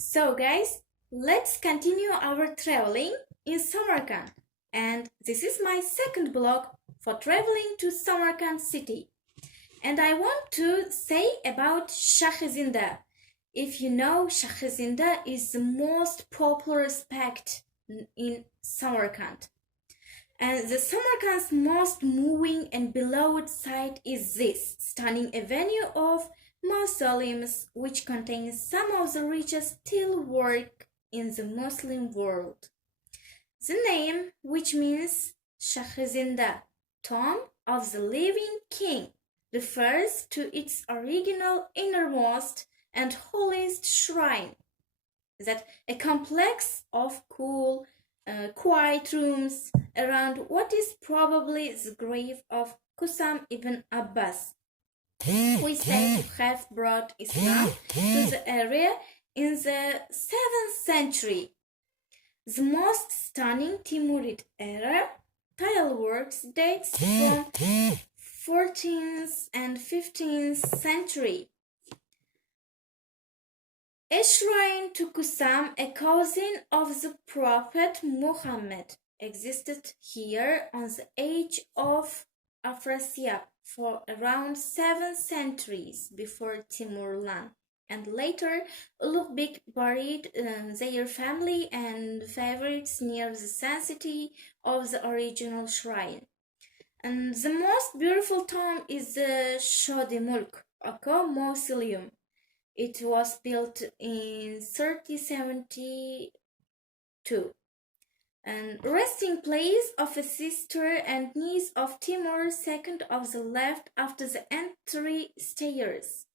So guys, let's continue our traveling in Samarkand. And this is my second blog for traveling to Samarkand city. And I want to say about Shahzinda. If you know, Shahzinda is the most popular spot in Samarkand. And the Samarkand's most moving and beloved site is this stunning avenue of mausoleums, which contains some of the richest steel work in the Muslim world. The name, which means Shahzinda, Tomb of the Living King, refers to its original innermost and holiest shrine, that a complex of cool, quiet rooms around what is probably the grave of Kusam ibn Abbas, who is said to have brought Islam to the area in the 7th century. The most stunning Timurid era tile works dates from 14th and 15th century. A shrine to Kusam, a cousin of the Prophet Muhammad, existed here on the edge of Afrasiab for around 7 centuries before Timurlan, and later Ulugh buried their family and favorites near the sanctity of the original shrine. And the most beautiful tomb is the Shodimulk, Aka mausoleum. It was built in 3072 and resting place of a sister and niece of Timur II of the left after the entry stairs.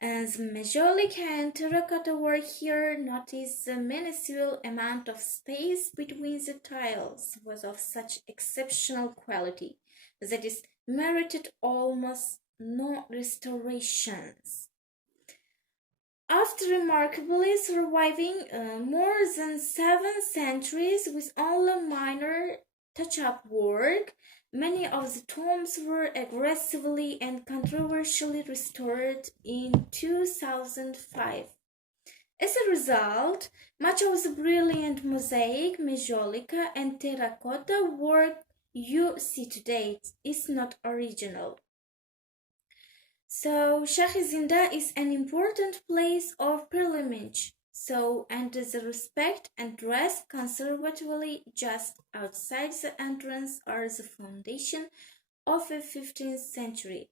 And the majolic and terracotta work here notice the minuscule amount of space between the tiles was of such exceptional quality that it merited almost no restorations. After remarkably surviving more than 7 centuries with only minor touch-up work, many of the tombs were aggressively and controversially restored in 2005. As a result, much of the brilliant mosaic, majolica, and terracotta work you see today is not original. So Shahzinda is an important place of pilgrimage, and the respect and dress conservatively just outside the entrance are the foundation of a 15th century.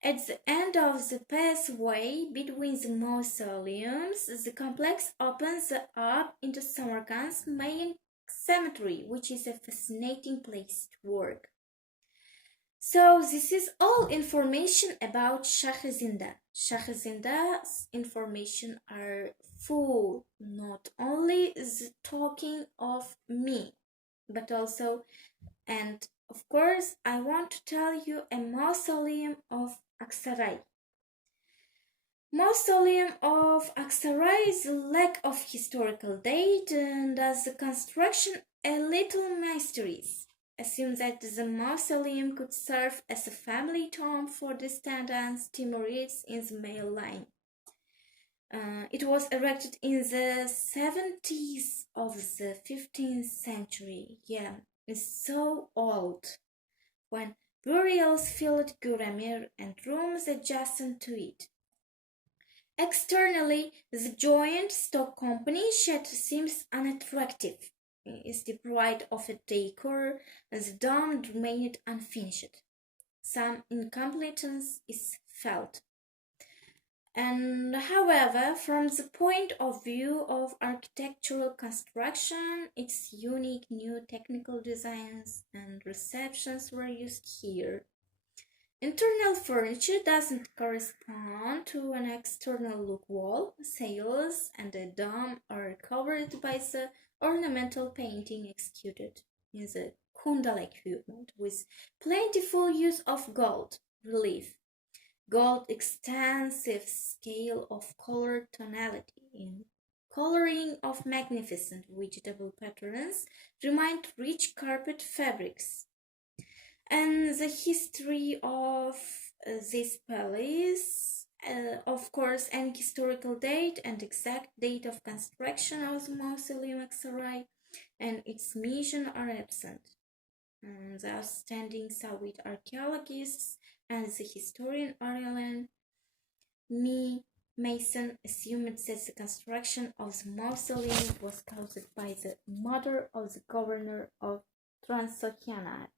At the end of the pathway between the mausoleums, the complex opens up into Samarkand's main cemetery, which is a fascinating place to work. So this is all information about Shahzinda. Shahzinda's information are full, not only the talking of me, but also, and of course, I want to tell you a mausoleum of Aksaray. Mausoleum of Aksaray is a lack of historical date and as the construction a little mysterious. Assume that the mausoleum could serve as a family tomb for descendants Timurids in the male line. It was erected in the 70s of the 15th century. Yeah, it's so old. When burials filled Guramir and rooms adjacent to it. Externally, the joint stock company shed seems unattractive. Is deprived of a decor and the dome remained unfinished. Some incompetence is felt. And however, from the point of view of architectural construction, its unique new technical designs and receptions were used here. Internal furniture doesn't correspond to an external look. Wall, sails, and the dome are covered by the ornamental painting executed in the Kundal equipment with plentiful use of gold relief, gold extensive scale of color tonality in coloring of magnificent vegetable patterns remind rich carpet fabrics. And the history of this palace Of course, any historical date and exact date of construction of the mausoleum, etc., and its mission are absent. The outstanding Saudi archaeologists and the historian Ariel Mason assumed that the construction of the mausoleum was caused by the murder of the governor of Transylvania.